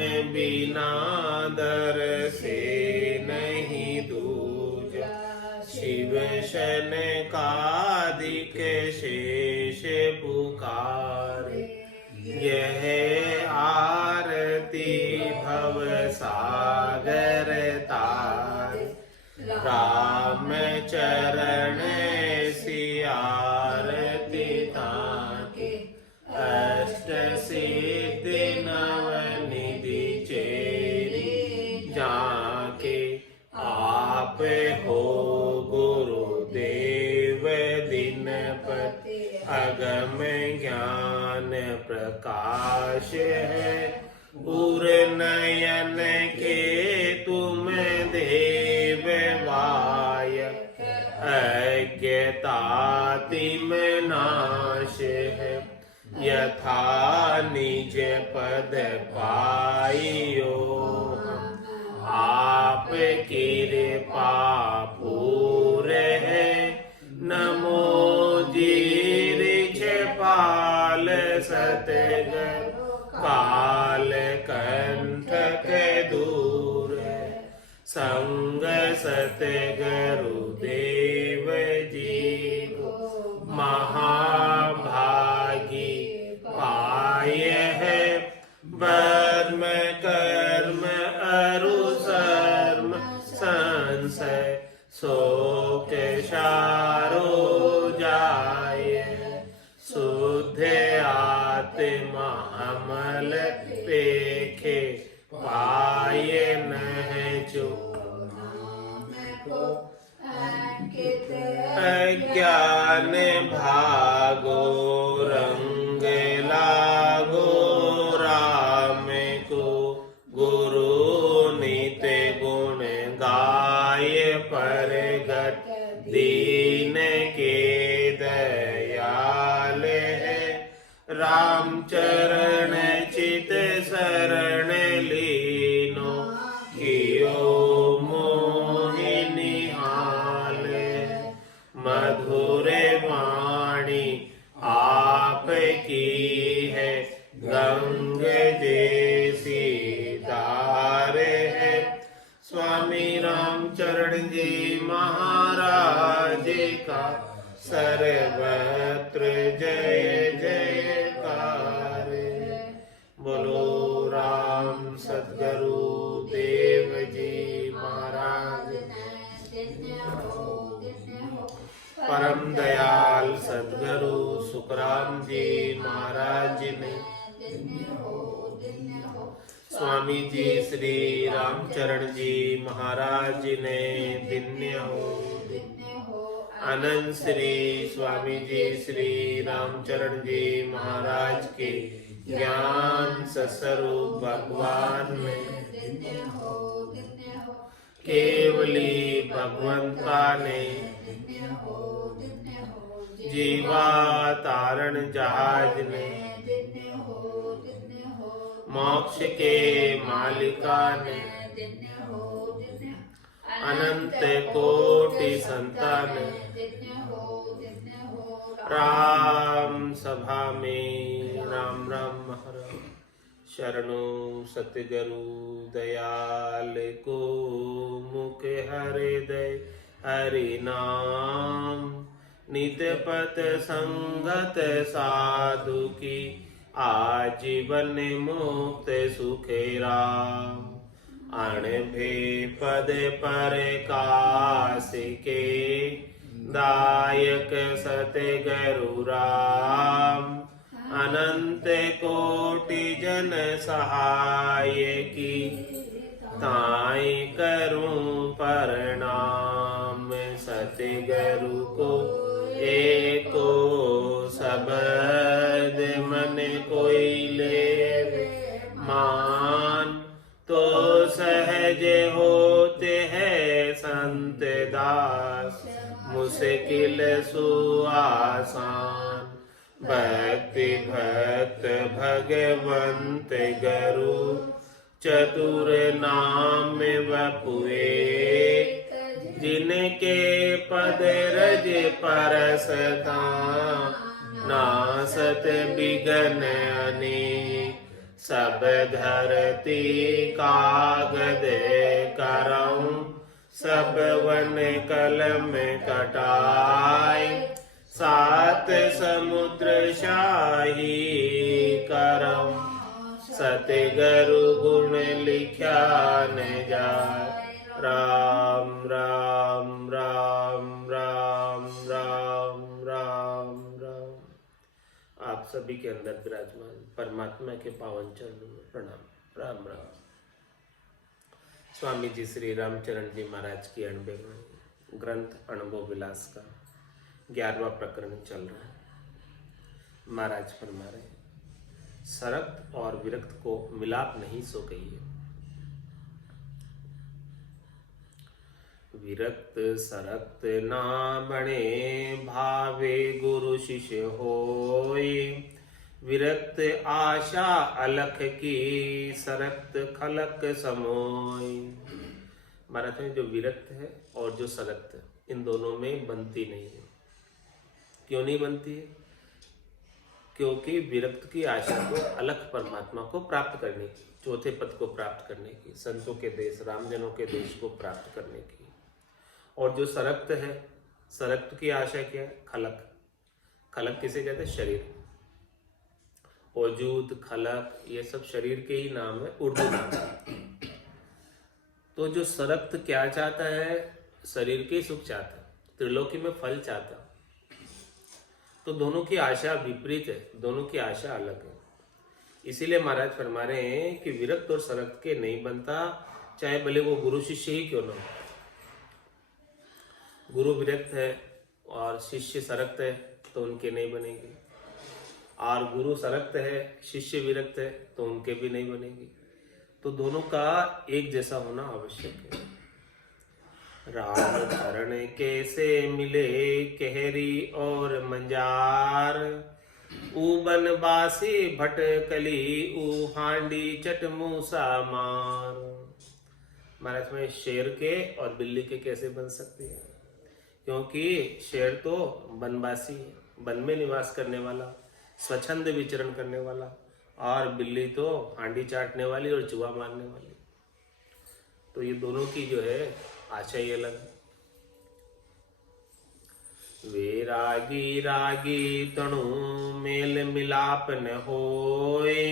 बिना दर से नहीं दूजा। शिव शनकादिक शेष पुकारे। यह आरती भव सागर तारे। राम चरण सियारती ताके। अष्ट सिद्धि नवनिधि चेरी जाके। आप हो गुरुदेव दीनपति। अगम ज्ञान प्रकाश है। उर नयन के तुम देव वायक। अज्ञता तिम नाश है। यथा निज पद पाइयो। आप कृपा पूर है। नमो जीरिछपाल सतगुर। काल कंठक दूर। संग सतगुरुदेव जी को महाभागी पाए है। वर्म कर्म अरु सर्म संशय। शोक शारो जाए। शुद्ध आत्मा अमल पेखे। पाए नह जो अज्ञान भागो। रंग लागो राम को। गुरु नित गुण गाय परगट। दीन के दयाल है। राम चरण चित शरण लीनो। कियो मोहि निहाल। मधुर वाणी आप की है। गंग जैसी धार है। स्वामी रामचरण जी महाराज का सर्वत्र जय जयकार। बोलो राम सद्गुरु देव जी महाराज। परम दयाल सद्गुरु सुखराम जी महाराज ने। स्वामी जी श्री रामचरण जी महाराज ने दिन्य हो। अनंत श्री स्वामी जी श्री रामचरण जी महाराज के ज्ञान स्वरूप भगवान में केवली भगवंता ने जीवा तारण जहाज ने। मोक्ष के मालिका ने। अनंत कोटि संतान। राम सभा में राम राम महाराज। शरणो सतगुरु दयाल को। मुख हृदय हरि नाम। नित पथ संगत साधु की। आजीवन मुक्त सुखे राम। अणभे पद पर काश के। दायक सतगुरु राम। अनंत कोटि जन सहाय की। ताई करूं प्रणाम। सतगुरु को एको शब्द मन कोई ले मान। तो सहज होते हैं संत दास। मुश्किल सुआसान। भक्ति भक्त भगवंत गुरु। चतुर नाम वपुए। जिनके पद रज परसता। नासत बिघन अनेक। सब धरती कागद करऊं, सब वन कलम कटाई, सात समुद्र शाही करऊं, सतगुरु गुण लिख्या न जाय। राम राम राम राम राम राम राम। आप सभी के अंदर विराजमान परमात्मा के पावन चरणों में प्रणाम। राम राम। स्वामी जी श्री रामचरण जी महाराज की 90वां ग्रंथ अनुभव विलास का 11वां प्रकरण चल रहा है। महाराज फरमा रहे हैं, सरक्त और विरक्त को मिलाप नहीं सो कहिए। विरक्त सरक्त ना बने, भावे गुरु शिष्य होय। विरक्त आशा अलख की, सरक्त खलक समोय। महाराज में जो विरक्त है और जो सरक्त है, इन दोनों में बनती नहीं है। क्यों नहीं बनती है? क्योंकि विरक्त की आशा तो अलख परमात्मा को प्राप्त करने की, चौथे पद को प्राप्त करने की, संतों के देश रामजनों के देश को प्राप्त करने की। और जो सरक्त है, सरक्त की आशा क्या है? खलक। खलक किसे कहते हैं? शरीर। वजूद, खलक, ये सब शरीर के ही नाम है, उर्दू नाम है। तो जो सरक्त क्या चाहता है? शरीर के सुख चाहता है, त्रिलोकी में फल चाहता है। तो दोनों की आशा विपरीत है, दोनों की आशा अलग है। इसीलिए महाराज फरमा रहे हैं कि विरक्त और सरक्त के नहीं बनता, चाहे भले वो गुरु शिष्य ही क्यों ना हो। गुरु विरक्त है और शिष्य सरक्त है तो उनके नहीं बनेगी, और गुरु सरक्त है, शिष्य विरक्त है तो उनके भी नहीं बनेगी। तो दोनों का एक जैसा होना आवश्यक है। राम चरण कैसे मिले, कहरी और मंजार। ऊबन बासी भटकली, ऊ हांडी चट मूसा मार। महाराज में शेर के और बिल्ली के कैसे बन सकते हैं? क्योंकि शेर तो बनवासी है, वन में निवास करने वाला, स्वच्छंद विचरण करने वाला, और बिल्ली तो हांडी चाटने वाली और चूहा मारने वाली। तो ये दोनों की जो है आशा ही अलग है। वे रागी रागी तणु, मेल मिलाप न होए।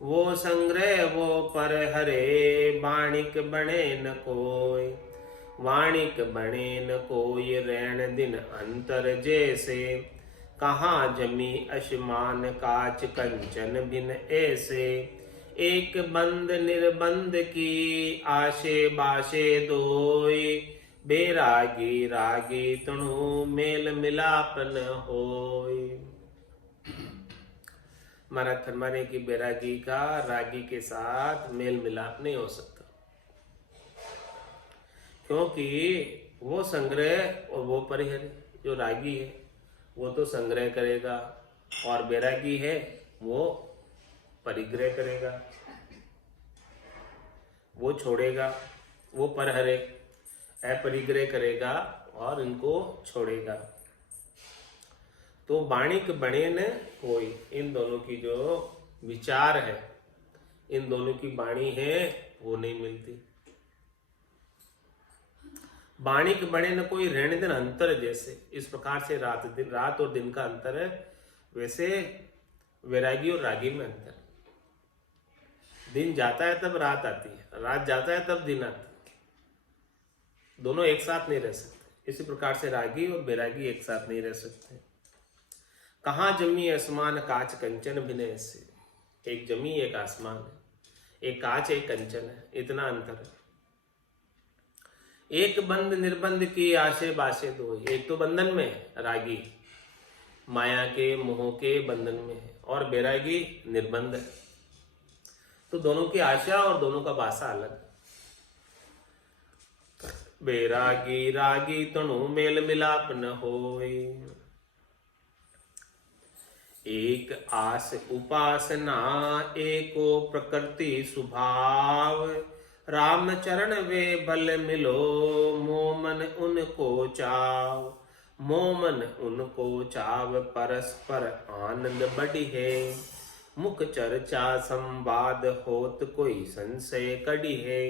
वो संग्रह वो पर हरे, वाणिक बने न कोय। वाणिक बने न कोई, रैन दिन अंतर जैसे। कहाँ जमी असमान, काच कंचन बिन ऐसे। एक बंद निर्बंध की, आशे बाशे दोय। बेरागी रागी तणु, मेल मिलाप न होय। महाराज फरमाने की बैरागी का रागी के साथ मेल मिलाप नहीं हो सकता, क्योंकि वो संग्रह और वो परिहर। जो रागी है वो तो संग्रह करेगा, और बैरागी है वो परिग्रह करेगा, वो छोड़ेगा, वो परहरे अपरिग्रह करेगा और इनको छोड़ेगा। तो वाणिक बने न कोई, इन दोनों की जो विचार है, इन दोनों की वाणी है, वो नहीं मिलती। वाणिक बने न कोई, रहने दिन अंतर जैसे। इस प्रकार से रात और दिन का अंतर है, वैसे वैरागी और रागी में अंतर। दिन जाता है तब रात आती है, रात जाता है तब दिन आता है। दोनों एक साथ नहीं रह सकते। इसी प्रकार से रागी और बैरागी एक साथ नहीं रह सकते। कहाँ जमी आसमान, काच कंचन भिन्न ऐसे। एक जमी एक आसमान है, एक काच एक कंचन है, इतना अंतर है। एक बंद निर्बंध की, आशे बाशे दो। एक तो बंधन में है रागी, माया के मोह के बंधन में है, और बैरागी निर्बंध है। तो दोनों की आशा और दोनों का बासा अलग है। बैरागी रागी तणु, मेल मिलाप न होए। एक आस उपासना, एको प्रकृति स्वभाव। राम चरण वे बल मिलो, मोमन उनको चाव। मोमन उनको चाव, परस्पर आनंद बढ़ी है। मुख चर्चा संवाद होत कोई संशय कड़ी है।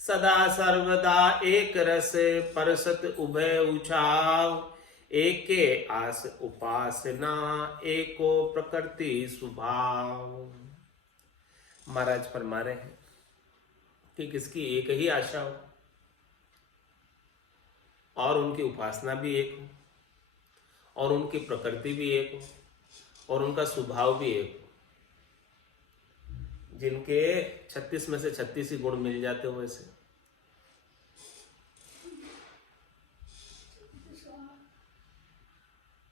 सदा सर्वदा एक रस परसत उभय उछाव। एके आस उपासना एको प्रकृति स्वभाव। महाराज फरमा रहे हैं कि किसकी एक ही आशा हो और उनकी उपासना भी एक हो और उनकी प्रकृति भी एक हो और उनका स्वभाव भी एक हो। जिनके 36 में से 36 ही गुण मिल जाते हो वैसे।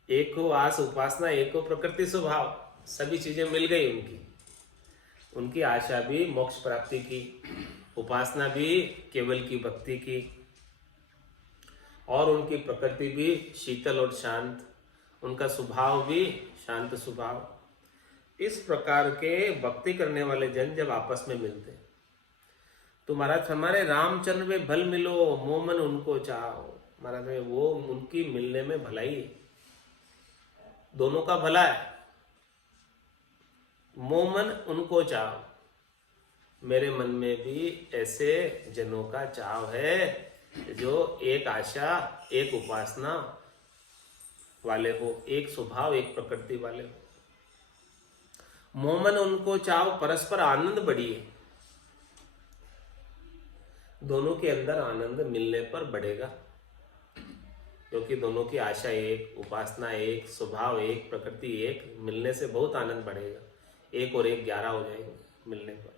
एक को आस उपासना एक को प्रकृति स्वभाव, सभी चीजें मिल गई उनकी। उनकी आशा भी मोक्ष प्राप्ति की, उपासना भी केवल की भक्ति की और उनकी प्रकृति भी शीतल और शांत, उनका स्वभाव भी शांत स्वभाव। इस प्रकार के भक्ति करने वाले जन जब आपस में मिलते हैं तो महाराज हमारे रामचंद्र में भल मिलो मोमन उनको चाहो। महाराज में वो उनकी मिलने में भलाई है, दोनों का भला है। मोमन उनको चाहो, मेरे मन में भी ऐसे जनों का चाव है जो एक आशा एक उपासना वाले हो, एक स्वभाव एक प्रकृति वाले हो। मोमन उनको चाव परस्पर आनंद बढ़िए, दोनों के अंदर आनंद मिलने पर बढ़ेगा क्योंकि दोनों की आशा एक, उपासना एक, स्वभाव एक, प्रकृति एक, मिलने से बहुत आनंद बढ़ेगा। एक और एक 11 हो जाएंगे मिलने पर।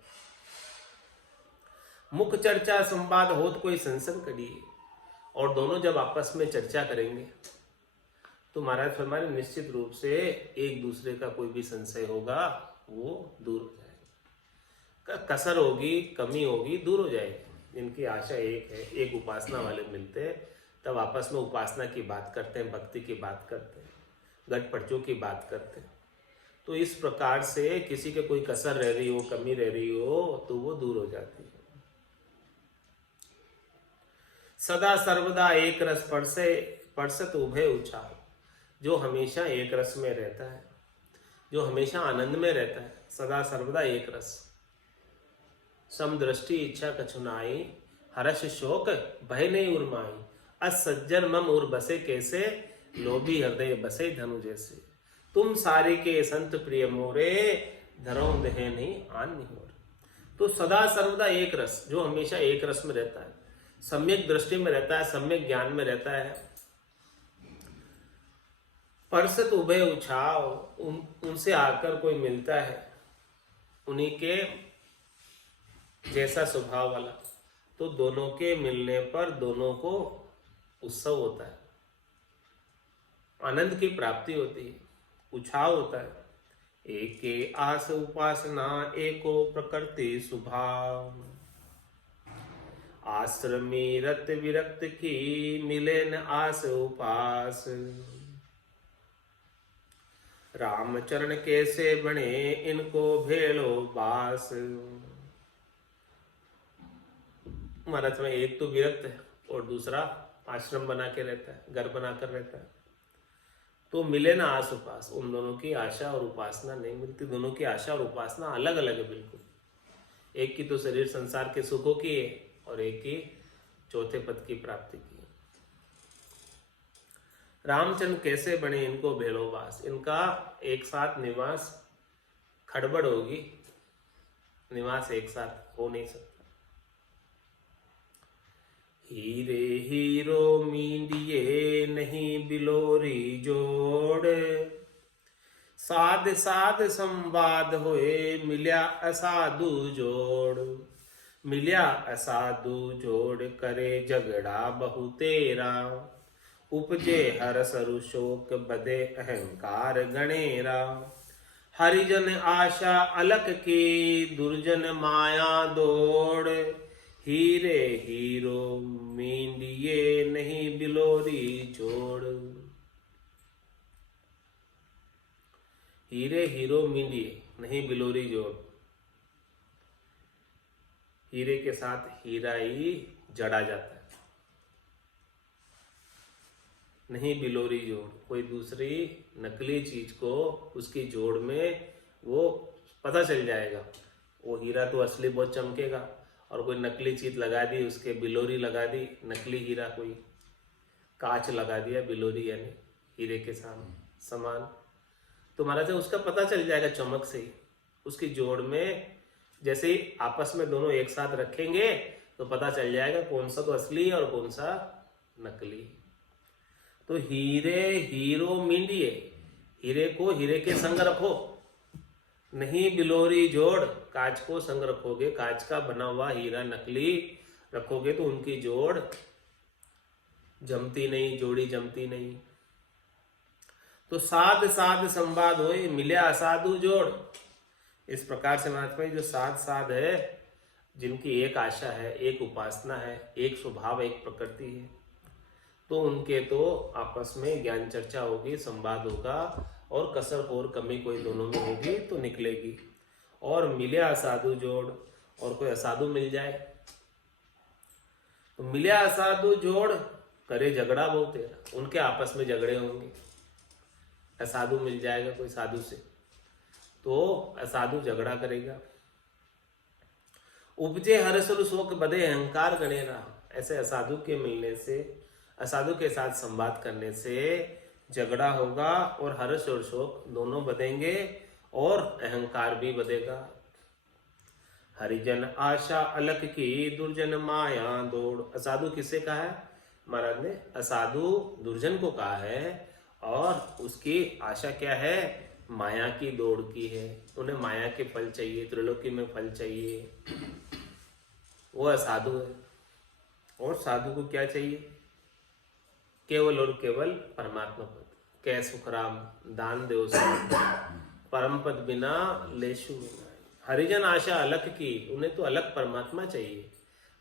मुख चर्चा संवाद होत कोई संसन कड़ी। और दोनों जब आपस में चर्चा करेंगे तो महाराज फरमाए निश्चित रूप से एक दूसरे का कोई भी संशय होगा वो दूर हो जाएगा, कसर होगी कमी होगी दूर हो जाएगी। जिनकी आशा एक है, एक उपासना वाले मिलते हैं तब आपस में उपासना की बात करते हैं, भक्ति की बात करते हैं, गट पर्चों की बात करते हैं। तो इस प्रकार से किसी के कोई कसर रह रही हो, कमी रह रही हो तो वो दूर हो जाती है। सदा सर्वदा एक रस परसत उभय उछाव। जो हमेशा एक रस में रहता है, जो हमेशा आनंद में रहता है, सदा सर्वदा एक रस। समदृष्टि इच्छा कछुनाई, हर्ष शोक भय नहीं उर्माई। असज्जन मम उर बसे कैसे, लोभी हृदय बसे धनु जैसे। तुम सारे के संत प्रिय मोरे, धरो देह नहीं आन नहीं हो। तो सदा सर्वदा एक रस, जो हमेशा एक रस में रहता है, सम्यक दृष्टि में रहता है, सम्यक ज्ञान में रहता है। परसत उभय उछाव, उनसे आकर कोई मिलता है उन्हीं के जैसा स्वभाव वाला, तो दोनों के मिलने पर दोनों को उत्सव होता है, आनंद की प्राप्ति होती है, उछाव होता है। एके आस उपासना एको प्रकृति स्वभाव। आश्रमी रत विरक्त की मिले न आस उपास। रामचरण कैसे बने इनको भेड़ो बास। महाराज में एक तो विरक्त है और दूसरा आश्रम बना के रहता है, घर बनाकर रहता है, तो मिले ना आस उपास। उन दोनों की आशा और उपासना नहीं मिलती, दोनों की आशा और उपासना अलग अलग है बिल्कुल। एक की तो शरीर संसार के सुखों की है और एक की चौथे पद की प्राप्ति की है। रामचंद्र कैसे बने इनको भेड़ोवास। इनका एक साथ निवास खड़बड़ होगी, निवास एक साथ हो नहीं सकता। हीरे हीरो मींडिए नहीं बिलोरी जोड़। साध साध संवाद होए मिल्या असाधु जोड़। मिल्या असाधु जोड़ करे झगड़ा बहु तेरा। उपजे हर सरु शोक बदे अहंकार गणेरा। हरिजन आशा अलक की दुर्जन माया दौड़। हीरे हीरो मींडिए नहीं बिलोरी जोड़। हीरे हीरो मींडिए नहीं बिलोरी जोड़। हीरे के साथ हीरा ही जड़ा जाता है, नहीं बिलोरी जोड़। कोई दूसरी नकली चीज को उसकी जोड़ में वो पता चल जाएगा। वो हीरा तो असली बहुत चमकेगा, और कोई नकली चीज लगा दी, उसके बिलोरी लगा दी, नकली हीरा, कोई कांच लगा दिया बिलोरी यानी हीरे के सामने समान, तो महाराज उसका पता चल जाएगा चमक से ही। उसकी जोड़ में जैसे ही आपस में दोनों एक साथ रखेंगे तो पता चल जाएगा कौन सा तो असली है और कौन सा नकली। तो हीरे हीरो मींडिए, हीरे को हीरे के संग रखो, नहीं बिलोरी जोड़ कांच को संग रखोगे, कांच का बना हुआ हीरा नकली रखोगे तो उनकी जोड़ जमती नहीं, जोड़ी जमती नहीं। तो साध साध संवाद होए, मिले असाधु जोड़। इस प्रकार से महात्मा जो साध साध है, जिनकी एक आशा है, एक उपासना है, एक स्वभाव, एक प्रकृति है, तो उनके तो आपस में ज्ञान चर्चा होगी, संवाद होगा, और कसर और कमी कोई दोनों में होगी तो निकलेगी। और मिले असाधु जोड़, और कोई असाधु मिल जाए तो मिले असाधु जोड़, करे झगड़ा बहुत तेरा, उनके आपस में झगड़े होंगे। असाधु मिल जाएगा कोई साधु से तो असाधु झगड़ा करेगा। उपजे हर्ष और शोक बधे अहंकार गणेरा, ऐसे असाधु के मिलने से, असाधु के साथ संवाद करने से झगड़ा होगा, और हर्ष और शोक दोनों बधेंगे, और अहंकार भी बधेगा। हरिजन आशा अलख की, दुर्जन माया दौड़। असाधु किसे कहा है महाराज ने? असाधु दुर्जन को कहा है, और उसकी आशा क्या है? माया की दौड़ की है। उन्हें माया के फल चाहिए, त्रिलोकी में फल चाहिए, वो असाधु है। और साधु को क्या चाहिए? केवल और केवल परमात्मा पद। कै सुखराम दान देव परम पद बिना लेशु बिना। हरिजन आशा अलग की, उन्हें तो अलग परमात्मा चाहिए,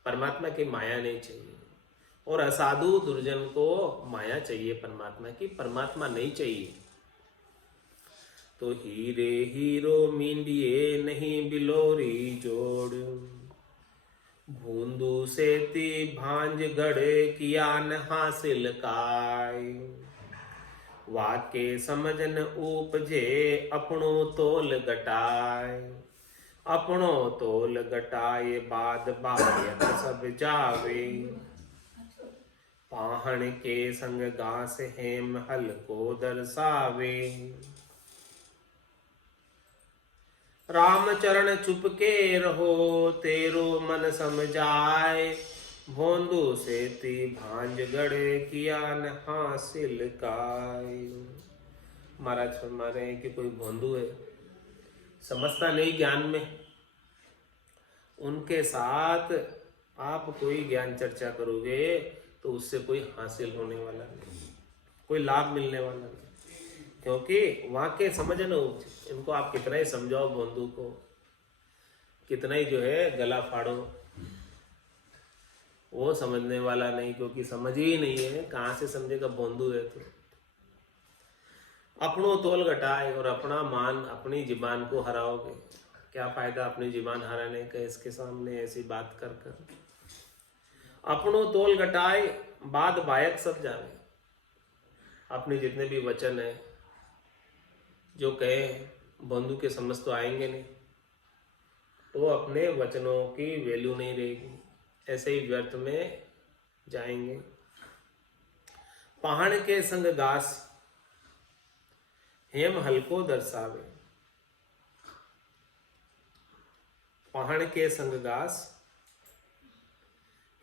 परमात्मा की माया नहीं चाहिए। और असाधु दुर्जन को माया चाहिए परमात्मा की, परमात्मा नहीं चाहिए। तो हीरे हीरो मींडिए, नहीं बिलोरी जोड़। भूंदू सेती भांज गढ़े, किया न हासिल काय। वाके समझन उपजे, अपनो तोल गटाए। अपनो तोल गटाए, बाद बायत सब जावे। पाहण के संग घास हेम हल को दर्शावे। राम चरण चुपके रहो, तेरो मन समझाए। भोंदू सेती भांज गढ़े, किया न हासिल काय। महाराज फरमा रहे हैं कि कोई भोंदू है, समझता नहीं ज्ञान में, उनके साथ आप कोई ज्ञान चर्चा करोगे तो उससे कोई हासिल होने वाला नहीं, कोई लाभ मिलने वाला नहीं। क्योंकि वहां के समझ न, इनको आप कितना ही समझाओ भोंदू को, कितना ही जो है गला फाड़ो, वो समझने वाला नहीं, क्योंकि समझ ही नहीं है। कहाँ से समझेगा भोंदू है तो। अपनों तोल घटाए, और अपना मान, अपनी जीबान को हराओगे। क्या फायदा अपनी जीबान हराने का इसके सामने ऐसी बात कर कर। अपनों तोल घटाए, बाद बायक सब जाने। अपने जितने भी वचन है जो कहे, बंधु के समझ तो आएंगे नहीं, तो अपने वचनों की वैल्यू नहीं रहेगी, ऐसे ही व्यर्थ में जाएंगे। पहाड़ के संग घास, हेम हल्को दर्शावे। पहाड़ के संग घास,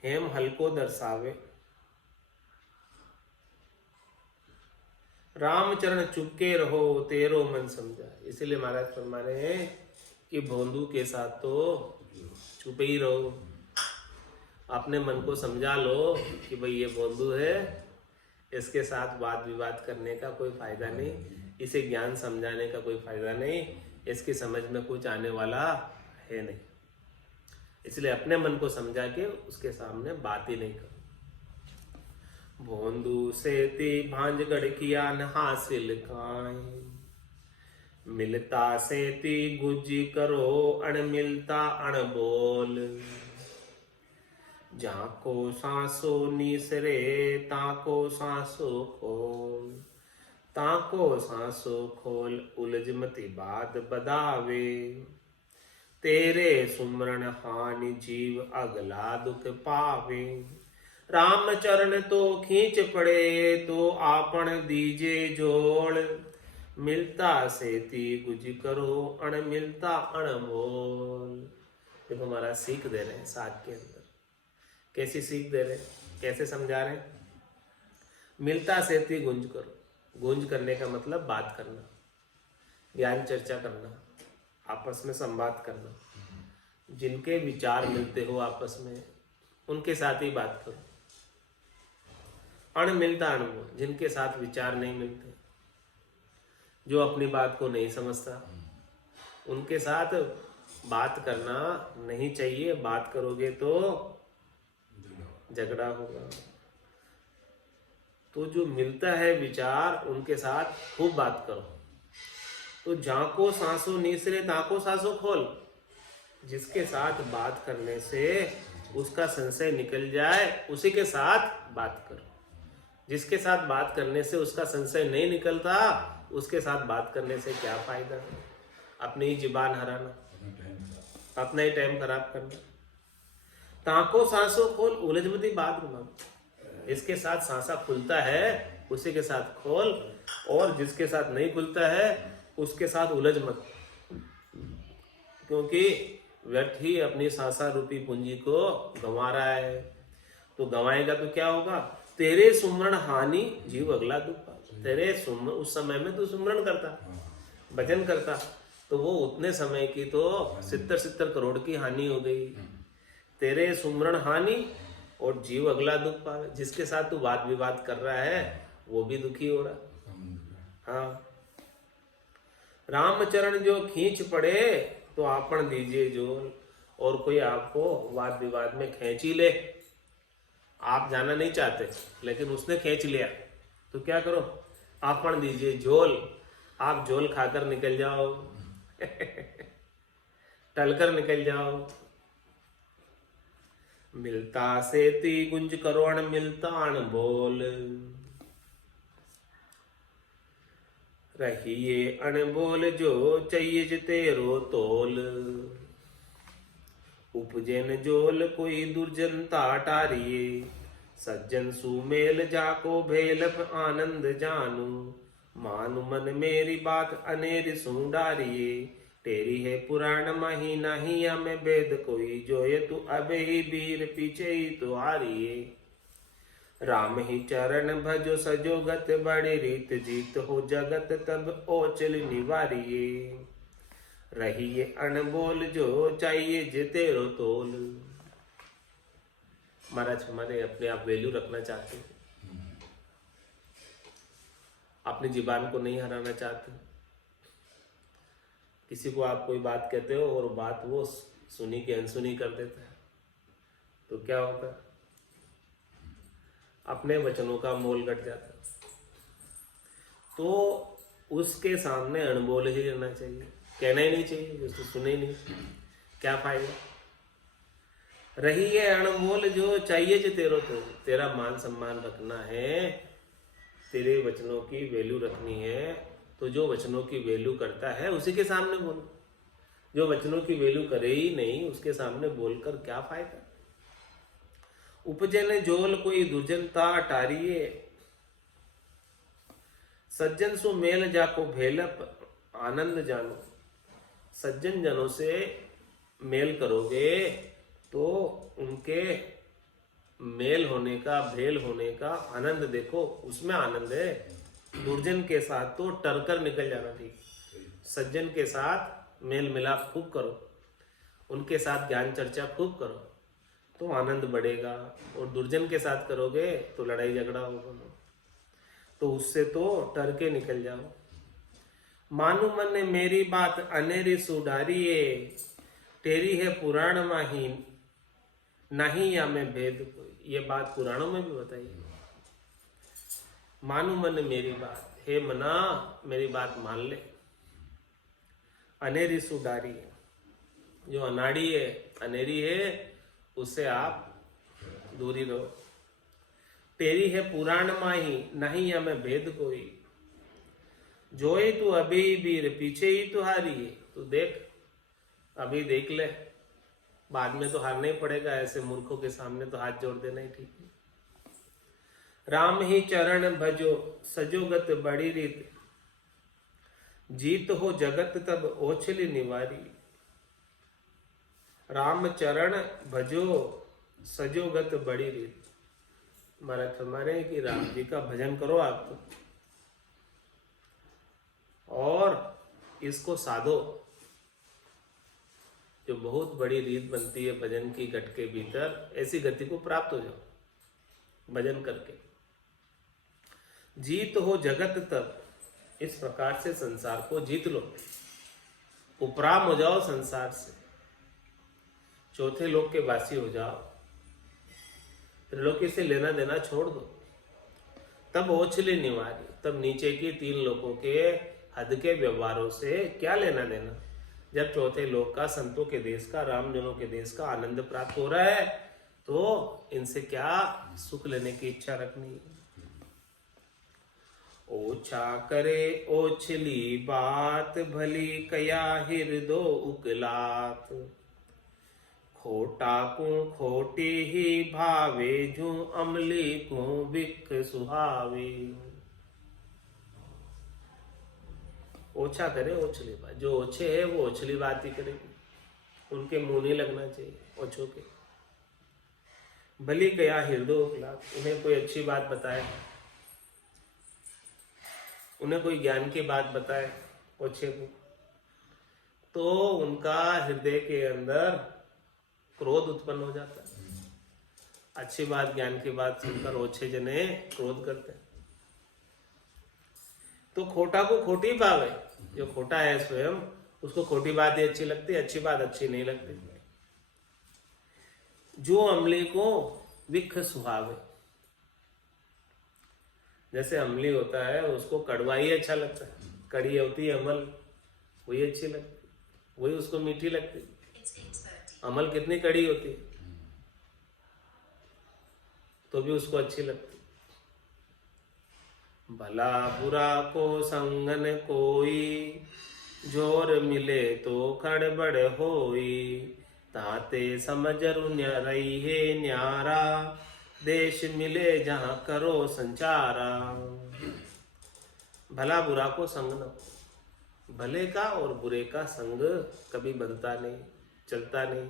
हेम हल्को दर्शावे। रामचरण चुपके रहो, तेरो मन समझा। इसलिए महाराज फरमा रहे हैं कि भोंदू के साथ तो चुप ही रहो, अपने मन को समझा लो कि भाई ये भोंदू है, इसके साथ वाद विवाद करने का कोई फायदा नहीं, इसे ज्ञान समझाने का कोई फायदा नहीं, इसकी समझ में कुछ आने वाला है नहीं। इसलिए अपने मन को समझा के उसके सामने बात ही नहीं करो। भोंदू सेती भांज गढ़ किया न हासिल काई। मिलता सेती गुजी करो, अण मिलता अण बोल। जाको सांसो नीसरे, ताको सांसो खोल। ताको सांसो खोल उलझमति बात बदावे। तेरे सुमरण हानि जीव अगला दुख पावे। राम चरण तो खींच पड़े तो आपन दीजे जोड़। मिलता सेती गुज करो अण मिलता अणमोल। देखो हमारा सीख दे रहे हैं साथ के अंदर। कैसी सीख दे रहे हैं, कैसे समझा रहे हैं? मिलता सेती गुंज करो। गुंज करने का मतलब बात करना, ज्ञान चर्चा करना, आपस में संवाद करना। जिनके विचार मिलते हो आपस में उनके साथ ही बात करो। अण मिलता अणमोल, जिनके साथ विचार नहीं मिलते, जो अपनी बात को नहीं समझता, उनके साथ बात करना नहीं चाहिए। बात करोगे तो झगड़ा होगा। तो जो मिलता है विचार उनके साथ खूब बात करो। तो जाको सांसों नीसरे ताको सांसों खोल। जिसके साथ बात करने से उसका संशय निकल जाए उसी के साथ बात करो। जिसके साथ बात करने से उसका संशय नहीं निकलता उसके साथ बात करने से क्या फायदा? अपनी ही जुबान हराना, अपना ही टाइम खराब करना। ताको सांसों खोल उलझमती बात घुमा। इसके साथ सांसा खुलता है उसी के साथ खोल, और जिसके साथ नहीं खुलता है उसके साथ उलझ मत। क्योंकि व्यर्थ ही अपनी सांसा रूपी पूंजी को गंवा रहा है। तो गंवाएगा तो क्या होगा? तेरे सुमरण हानि जीव अगला दुख पावे। तेरे उस समय में तू सुमरण करता, भजन करता, तो वो उतने समय की तो 70 करोड़ की हानि हो गई। तेरे सुमरण हानि और जीव अगला दुख पावे। जिसके साथ तू वाद विवाद कर रहा है वो भी दुखी हो रहा। हाँ, रामचरण जो खींच पड़े तो आपन दीजिए जोल। और कोई आपको वाद विवाद में खींच ही ले, आप जाना नहीं चाहते लेकिन उसने खींच लिया, तो क्या करो? आपन दीजिए झोल। आप झोल खाकर निकल जाओ टलकर निकल जाओ। मिलता सेती गुंज करो अण मिलता अण बोल। रहिए अनबोल जो चाहिए जितेरो तोल। उपजेन जोल कोई दुर्जनता टारिये। सज्जन सुमेल जाको भेलप आनंद जानू। मानु मन मेरी बात अनेर सुंडारिये। तेरी है पुराण मही नहीं हमें वेद कोई। जो ये तू अबे ही वीर पीछे ही तो हारिये। राम ही चरण भजो सजो गत बड़े रीत जीत हो जगत तब ओचल निवारिये। रहिए अनबोल जो चाहिए जितेरो तोल। महाराज हमारे अपने आप वैल्यू रखना चाहते हैं, अपनी जीबान को नहीं हराना चाहते। किसी को आप कोई बात कहते हो और बात वो सुनी की अनसुनी कर देता है, तो क्या होगा? अपने वचनों का मोल घट जाता। तो उसके सामने अनबोल ही रहना चाहिए, कहना ही नहीं चाहिए, जो तो सुने ही नहीं, क्या फायदा? रही है अनमोल जो चाहिए जो तेरो तो। तेरा मान सम्मान रखना है, तेरे वचनों की वैल्यू रखनी है, तो जो वचनों की वैल्यू करता है उसी के सामने बोलो। जो वचनों की वैल्यू करे ही नहीं उसके सामने बोलकर क्या फायदा? उपजे ने जोल कोई दुर्जनता टारिये। सज्जन सु मेल जाको भेलप आनंद जानो। सज्जन जनों से मेल करोगे तो उनके मेल होने का, भेल होने का आनंद देखो, उसमें आनंद है। दुर्जन के साथ तो टरकर निकल जाना ठीक। सज्जन के साथ मेल मिलाप खूब करो, उनके साथ ज्ञान चर्चा खूब करो तो आनंद बढ़ेगा। और दुर्जन के साथ करोगे तो लड़ाई झगड़ा होगा, तो उससे तो टर के निकल जाओ। मानु मन ने मेरी बात अनेरी सुधारिये। तेरी है पुराण माही नहीं या मैं भेद कोई। ये बात पुराणों में भी बताई। मानु मन मेरी बात, हे मना मेरी बात मान ले। अनेरी सुधारी है, जो अनाड़ी है, अनेरी है, उससे आप दूरी रहो। तेरी है पुराण माही नहीं हमें भेद कोई। जो ही तू अभी वीर पीछे ही तू हारी है। तू देख, अभी देख ले, बाद में तो हारना ही पड़ेगा। ऐसे मूर्खों के सामने तो हाथ जोड़ देना ही ठीक है। राम ही चरण भजो सजोगत बड़ी रीत, जीत हो जगत तब ओछली निवारी। राम चरण भजो सजोगत बड़ी रीत, हमारा फरमाने कि राम जी का भजन करो आप तो, और इसको साधो। जो बहुत बड़ी रीत बनती है भजन की गट के भीतर, ऐसी गति को प्राप्त हो जाओ भजन करके। जीत हो जगत तब, इस प्रकार से संसार को जीत लो, उपराम हो जाओ संसार से, चौथे लोक के वासी हो जाओ, त्रिलोकी से लेना देना छोड़ दो। तब ओछले निवारी, तब नीचे की 3 लोकों के हद के व्यवहारों से क्या लेना देना। जब चौथे लोक का, संतों के देश का, रामजनों के देश का आनंद प्राप्त हो रहा है, तो इनसे क्या सुख लेने की इच्छा रखनी है। ओछा करे ओछली बात, भली कया हृदो उकलात। खोटा को खोटी ही भावे, जू अमली को बिख सुहावे। ओछा करे ओछली बात, जो ओछे है वो ओछली बात ही करेगी, उनके मुंह नहीं लगना चाहिए ओछो के। भली कया हृदय उकलात, उन्हें कोई अच्छी बात बताए, उन्हें कोई ज्ञान की बात बताए ओछे को, तो उनका हृदय के अंदर क्रोध उत्पन्न हो जाता है। अच्छी बात, ज्ञान की बात सुनकर ओछे जने क्रोध करते हैं। तो खोटा को खोटी भावे, जो खोटा है स्वयं उसको खोटी बात ही अच्छी लगती है, अच्छी बात अच्छी नहीं लगती। जो अमली को विख सुहावे, जैसे अमली होता है उसको कड़वा ही अच्छा लगता है, कड़ी होती है अमल, वही अच्छी लगती, वही उसको मीठी लगती। अमल कितनी कड़ी होती है तो भी उसको अच्छी लगती। भला बुरा को संगन कोई, जोर मिले तो खड़बड़ होई। ताते समझरु रही है न्यारा, देश मिले जहां करो संचारा। भला बुरा को संग न, भले का और बुरे का संग कभी बनता नहीं, चलता नहीं।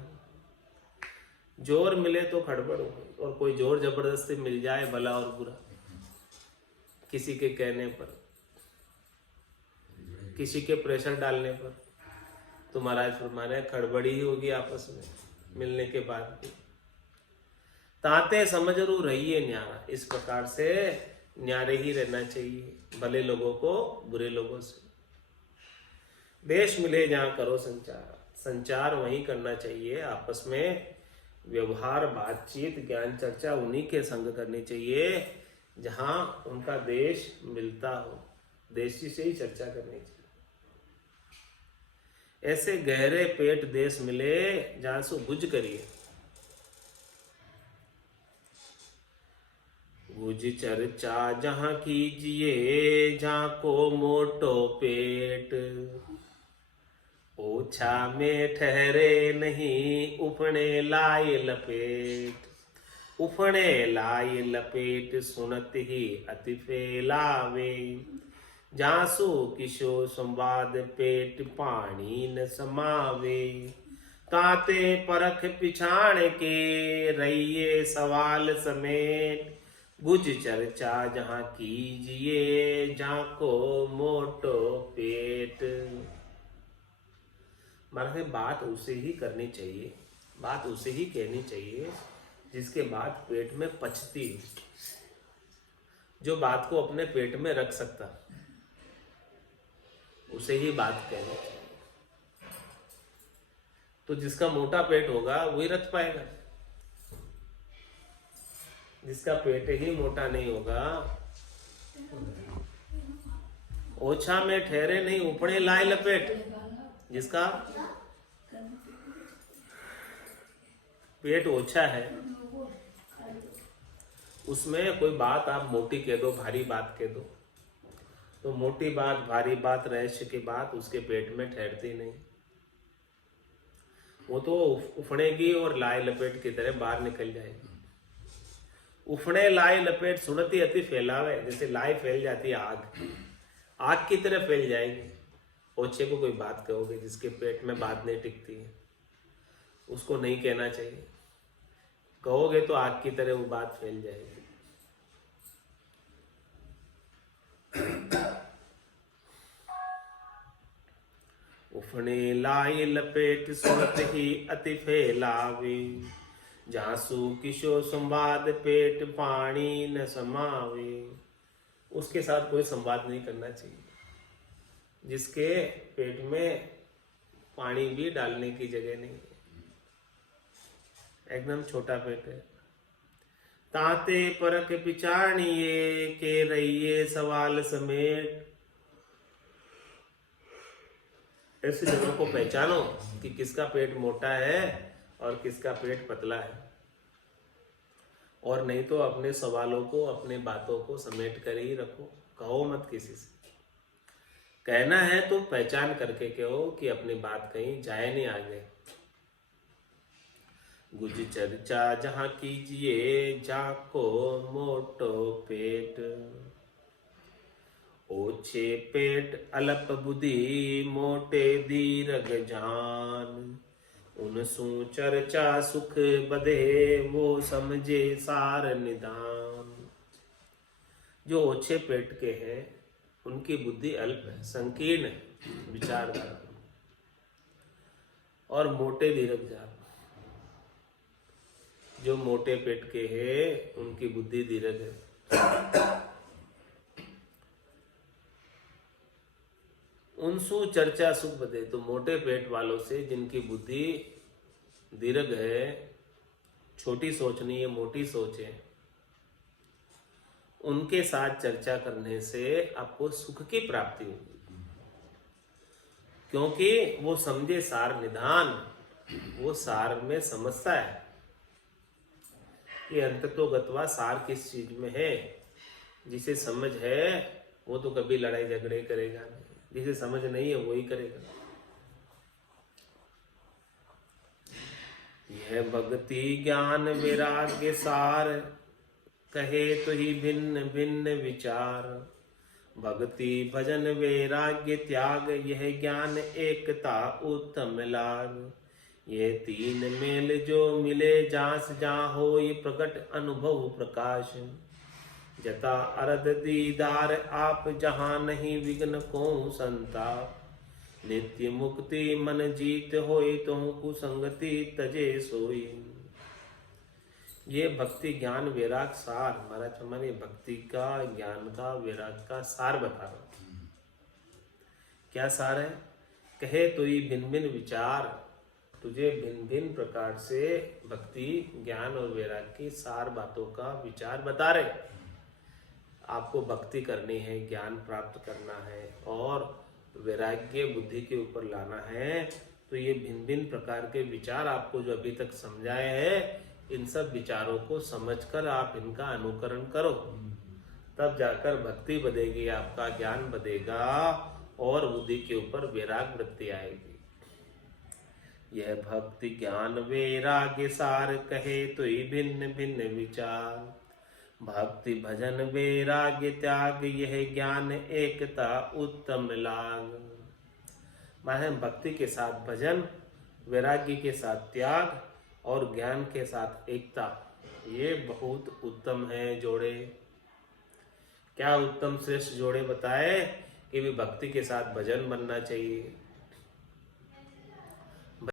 जोर मिले तो खड़बड़ हो, और कोई जोर जबरदस्ती मिल जाए भला और बुरा, किसी के कहने पर, किसी के प्रेशर डालने पर, तो महाराज फरमाने खड़बड़ी ही होगी आपस में मिलने के बाद भी। ताते समझरू रहिए न्यारा, इस प्रकार से न्यारे ही रहना चाहिए, भले लोगों को बुरे लोगों से। देश मिले जहां करो संचार, संचार वहीं करना चाहिए आपस में। व्यवहार, बातचीत, ज्ञान चर्चा उन्हीं के संग करनी चाहिए जहां उनका देश मिलता हो, देशी से ही चर्चा करनी चाहिए। ऐसे गहरे पेट देश मिले जहां से गुज करिए। गुज चर्चा जहां कीजिए, जहां को मोटो पेट। ओछा में ठहरे नहीं, उफणे लाए लपेट। उफणे लाए लपेट, सुनत ही अति फैलावे। जासो किशो संवाद, पेट पानी न समावे। ताते परख पिछाण के, रहिए सवाल समेट। गुज चर्चा जहां कीजिए, जहां को मोटो पेट। माने बात उसे ही करनी चाहिए, बात उसे ही कहनी चाहिए जिसके बात पेट में पचती, जो बात को अपने पेट में रख सकता, उसे ही बात कहनी चाहिए। तो जिसका मोटा पेट होगा वही रख पाएगा, जिसका पेट ही मोटा नहीं होगा। ओछा में ठहरे नहीं, उपड़े लाए लपेट। जिसका पेट ओछा है उसमें कोई बात आप मोटी कह दो, भारी बात कह दो, तो मोटी बात, भारी बात, रहस्य की बात उसके पेट में ठहरती नहीं, वो तो उफड़ेगी और लाई लपेट की तरह बाहर निकल जाएगी। उफड़े लाई लपेट सुनती अति फैलावे, जैसे लाई फैल जाती है आग की तरह फैल जाएगी। ओछे को कोई बात कहोगे जिसके पेट में बात नहीं टिकती है, उसको नहीं कहना चाहिए, कहोगे तो आग की तरह वो बात फैल जाएगी। उफणे लाई लपेट सुनत ही अति फैलावे, जासु किशो संवाद पेट पानी न समावे। उसके साथ कोई संवाद नहीं करना चाहिए, जिसके पेट में पानी भी डालने की जगह नहीं है, एकदम छोटा पेट है। ताते परख पिचाणिए के रहिए सवाल समेट। ऐसे जगहों को पहचानो कि किसका पेट मोटा है और किसका पेट पतला है, और नहीं तो अपने सवालों को, अपने बातों को समेट कर ही रखो, कहो मत किसी से। कहना है तो पहचान करके कहो कि अपनी बात कहीं जाए नहीं आगे। गुज चर्चा जहां कीजिए जाको मोटो पेट, ओछे पेट अल्प बुद्धि मोटे दीर्घ जान। उनसु चर्चा सुख बधे वो समझे सार निदान। जो ओछे पेट के हैं उनकी बुद्धि अल्प है, संकीर्ण है विचारधारा, और मोटे दीर्घ जान। जो मोटे पेट के हैं उनकी बुद्धि दीर्घ है। उनसु चर्चा सुख बधे, तो मोटे पेट वालों से जिनकी बुद्धि दीर्घ है, छोटी सोच नहीं है, मोटी सोच है, उनके साथ चर्चा करने से आपको सुख की प्राप्ति होगी, क्योंकि वो समझे सार निधान, वो सार में समझता है कि अंततोगत्वा सार किस चीज में है। जिसे समझ है वो तो कभी लड़ाई झगड़े करेगा नहीं, जिसे समझ नहीं है वही करेगा। यह भक्ति ज्ञान वैराग्य सार, कहे तो ही भिन्न भिन्न विचार। भक्ति भजन वैराग्य त्याग, यह ज्ञान एकता उत्तम लाग। ये तीन मेल जो मिले जास जहाँ हो, ये प्रकट अनुभव प्रकाश। जता अरद दीदार आप, जहाँ नहीं विघ्न को संताप। नित्य मुक्ति मन जीत होई, तुम कुसंगति तजे सोई। ये भक्ति ज्ञान वैराग सार, महाराज हमारे भक्ति का, ज्ञान का, वैराग का सार बता रहा। क्या सार है? कहे तो ये भिन्न भिन्न विचार, तुझे भिन्न भिन्न प्रकार से भक्ति ज्ञान और वैराग की सार बातों का विचार बता रहे। आपको भक्ति करनी है, ज्ञान प्राप्त करना है और वैराग्य बुद्धि के ऊपर लाना है, तो ये भिन्न भिन्न प्रकार के विचार आपको जो अभी तक समझाए हैं, इन सब विचारों को समझकर आप इनका अनुकरण करो, तब जाकर भक्ति बढ़ेगी, आपका ज्ञान बढ़ेगा और बुद्धि के ऊपर वैराग वृत्ति आएगी। यह भक्ति ज्ञान वैराग्य सार, कहे तो ही भिन्न भिन्न विचार। भक्ति भजन वैराग्य त्याग, यह ज्ञान एकता उत्तम लाग। माने भक्ति के साथ भजन, वैराग्य के साथ त्याग और ज्ञान के साथ एकता, ये बहुत उत्तम है जोड़े। क्या उत्तम श्रेष्ठ जोड़े बताए कि भी भक्ति के साथ भजन बनना चाहिए,